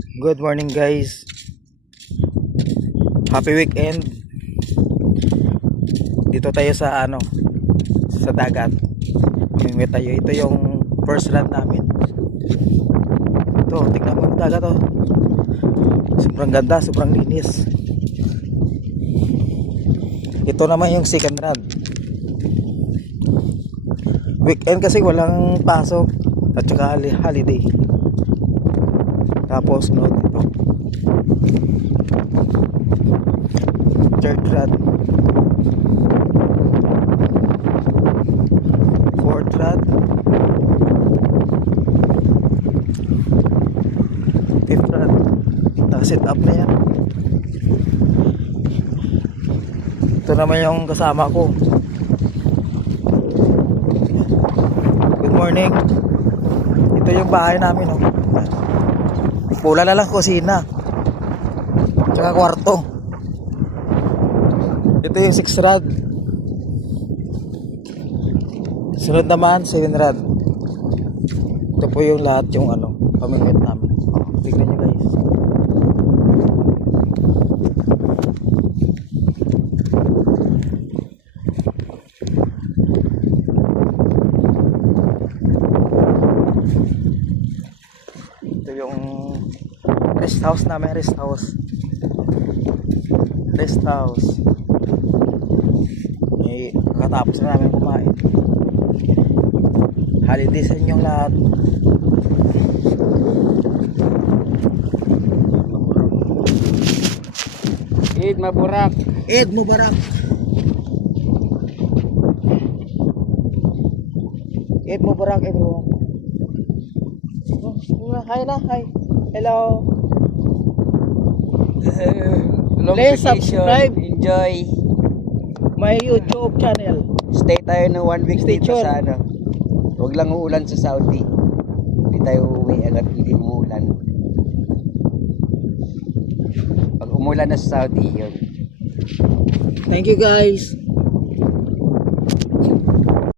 Good morning guys. Happy weekend. Dito tayo sa sa dagat. Mamimit tayo. Ito yung first run namin. Ito, tingnan mo yung dagat oh. Sobrang ganda, sobrang linis. Ito naman yung second run. Weekend kasi walang pasok at saka holiday. Tapos no dito. Third run. Fourth run. Fifth run. Naka-set up na yan. Ito naman yung kasama ko. Good morning. Ito yung bahay namin oh. Pula na lang kusina tsaka kwarto. Ito yung 6 rad. Sunod naman 7 rad. Ito po yung lahat yung pamimit namin. Tignan nyo guys. Ito yung rest house namin, rest house. Eh, katapos na namin kumain. Holiday sa inyong lahat. Eid Mubarak. Eid Mubarak. Eid Mubarak everyone. Hi na, hi. Hello. Please subscribe. Enjoy. My YouTube channel. Stay tayo ng 1 week Stay dito tuned. sa Huwag lang uulan sa Saudi. Hindi tayo uuwi agad hindi umuulan. Pag umulan na sa Saudi, yun. Thank you guys.